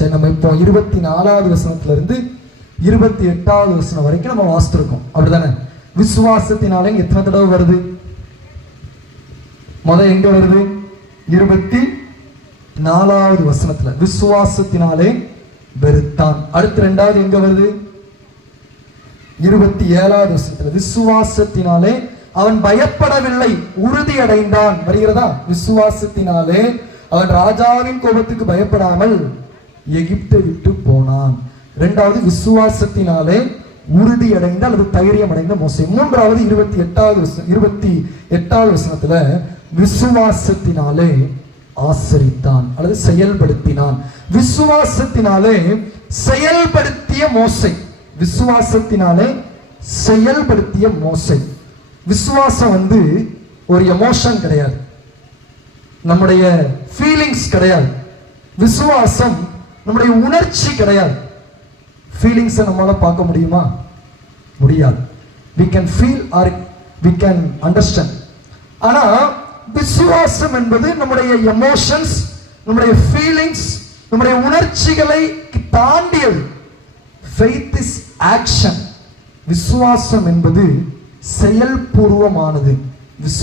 சரி, நம்ம இப்போ 24வது வசனத்துல இருந்து 28வது வசனம் வரைக்கும் நம்ம வாசித்திருக்கோம், அப்படிதானே? விசுவாசத்தினாலே எத்தனை தடவை வருது? எங்க வருது? 24வது வசனத்துல விசுவாசத்தினாலே வெறுத்தான். அடுத்து 2வது எங்க வருது? 27வது வசனத்துல விசுவாசத்தினாலே அவன் பயப்படவில்லை, உறுதி அடைந்தான். வருகிறதா? விசுவாசத்தினாலே அவன் ராஜாவின் கோபத்துக்கு பயப்படாமல் எகிப்தை விட்டு போனான். 2வது விசுவாசத்தினாலே உறுதி அடைந்த அல்லது தைரியம் அடைந்த மோசே. 3வது 28வது வசனத்துல விசுவாசத்தினாலே ஆசரித்தான் அல்லது செயல்படுத்தினான். விசுவாசத்தினாலே செயல்படுத்திய மோசே. விசுவாசத்தினாலே செயல்படுத்திய மோசே. விசுவாசம் ஒரு எமோஷன் கிடையாது, நம்முடைய ஃபீலிங்ஸ் கிடையாது. விசுவாசம் நம்முடைய உணர்ச்சி கிடையாது. ஃபீலிங்ஸை நம்மளால பார்க்க முடியுமா? முடியாது. we can feel or we can understand. ஆனா விசுவாசம் என்பது நம்முடைய எமோஷன்ஸ், நம்முடைய ஃபீலிங்ஸ், நம்முடைய உணர்ச்சிகளை தாண்டியது. faith is action. விசுவாசம் என்பது செயல்பூர்வமானது.